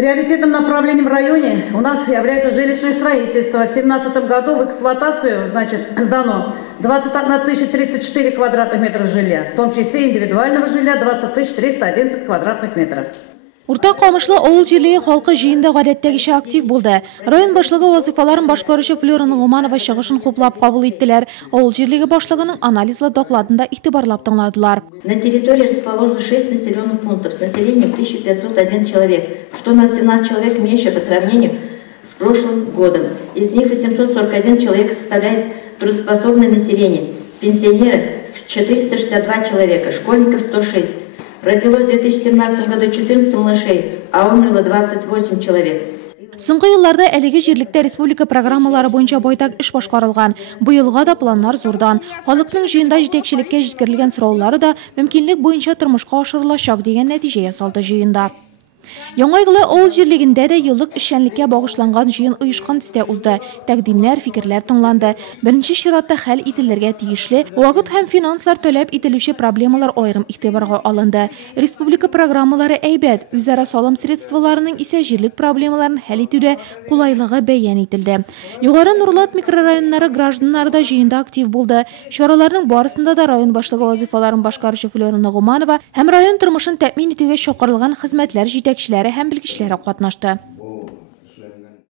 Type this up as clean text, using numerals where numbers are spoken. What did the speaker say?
Приоритетным направлением в районе у нас является жилищное строительство. В 2017 году в эксплуатацию, сдано 21 034 квадратных метров жилья, в том числе индивидуального жилья 20 311 квадратных метров. Урта Камышлы ауыл җирлеге халкы җыенда гадәттәгечә актив булды. Район башлыгы вазифаларын башкаручы Флора Нугманова чыгышын хуплап кабул иттеләр. Ауыл җирлеге башлыгының анализлы докладында игътибарлап тыңладылар. На территории расположено 6 населенных пунктов с населением 1501 человек, что на 17 человек меньше по сравнению с прошлым годом. Из них 841 человек составляет трудоспособное население, пенсионеры 462 человека, школьников 106. Родилось в 2017 году 14 малышей, а умерло 28 человек. Соңгы елларда әлеге җирлектә республика программалары буенча байтак эш башкарылган. Бу елга да планнар зурдан. Халыкның җыенда җитәкчелеккә җиткерелгән сораулары да мөмкинлек буенча тормышка ашырылачак дигән нәтиҗә ясалды җыенда. Яңайгылы авыл җирлегендә дә еллык эшчәнлеккә багышланган җыен оешкан төстә узды. Тәкъдимнәр, фикерләр тыңланды. Беренче чиратта хәл ителергә тиешле вакыт һәм финанслар таләп ителүче проблемалар аерым игътибарга алынды. Республика программалары әйбәт, үзара салым средстволарының исә җирлек проблемаларын хәл итүдә кулайлыгы бәян ителде. Югары Нурлат микрорайоннары гражданнары да җыенда актив булды. Чараларның барысында да район башлыгы вазифаларын башкаручы Флора Нугманова һәм район тормышын тәэмин итүгә чакырылган хезмәтләр җитәкчеләре һәм белгечләре катнашты.